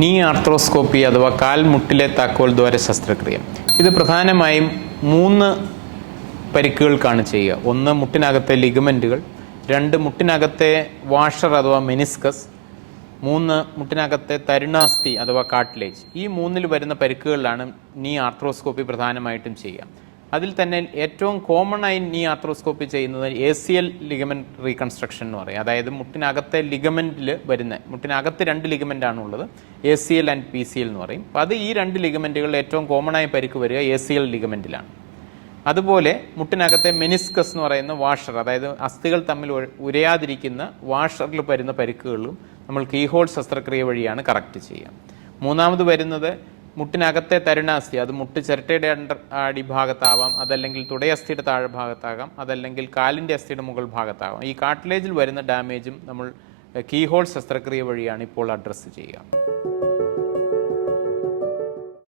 നീ ആർത്രോസ്കോപ്പി അഥവാ കാൽമുട്ടിലെ താക്കോൽ ദ്വാര ശസ്ത്രക്രിയ. ഇത് പ്രധാനമായും 3 പരിക്കുകൾക്കാണ് ചെയ്യുക. 1 മുട്ടിനകത്തെ ലിഗമെൻറ്റുകൾ, 2 മുട്ടിനകത്തെ വാഷർ അഥവാ മെനിസ്കസ്, 3 മുട്ടിനകത്തെ തരുണാസ്ഥി അഥവാ കാർട്ടിലേജ്. ഈ 3 വരുന്ന പരിക്കുകളിലാണ് നീ ആർത്രോസ്കോപ്പി പ്രധാനമായിട്ടും ചെയ്യുക. അതിൽ തന്നെ ഏറ്റവും കോമൺ ആയി നീ ആർത്രോസ്കോപ്പി ചെയ്യുന്നത് ACL ലിഗമെൻറ്റ് റീകൺസ്ട്രക്ഷൻ എന്ന് പറയും. അതായത് മുട്ടിനകത്തെ ലിഗമെൻറ്റിൽ വരുന്ന, മുട്ടിനകത്ത് 2 ലിഗമെൻ്റ് ആണുള്ളത്, ACL ആൻഡ് PCL എന്ന് പറയും. അപ്പോൾ അത് ഈ 2 ലിഗമെൻറ്റുകളിൽ ഏറ്റവും കോമൺ ആയി പരിക്ക് വരിക ACL ലിഗമെൻറ്റിലാണ്. അതുപോലെ മുട്ടിനകത്തെ മെനിസ്കസ് എന്ന് പറയുന്ന വാഷർ, അതായത് അസ്ഥികൾ തമ്മിൽ ഉരയാതിരിക്കുന്ന വാഷറിൽ വരുന്ന പരിക്കുകളും നമ്മൾ കീഹോൾ ശസ്ത്രക്രിയ വഴിയാണ് കറക്റ്റ് ചെയ്യുക. മൂന്നാമത് വരുന്നത് മുട്ടിനകത്തെ തരുണാസ്ഥി, അത് മുട്ട് ചിരട്ടയുടെ അടിഭാഗത്താവാം, അതല്ലെങ്കിൽ തുടയസ്ഥിയുടെ താഴെ ഭാഗത്താകാം, അതല്ലെങ്കിൽ കാലിൻ്റെ അസ്ഥിയുടെ മുകൾ ഭാഗത്താകാം. ഈ കാർട്ടിലേജിൽ വരുന്ന ഡാമേജും നമ്മൾ കീഹോൾ ശസ്ത്രക്രിയ വഴിയാണ് ഇപ്പോൾ അഡ്രസ്സ് ചെയ്യുക.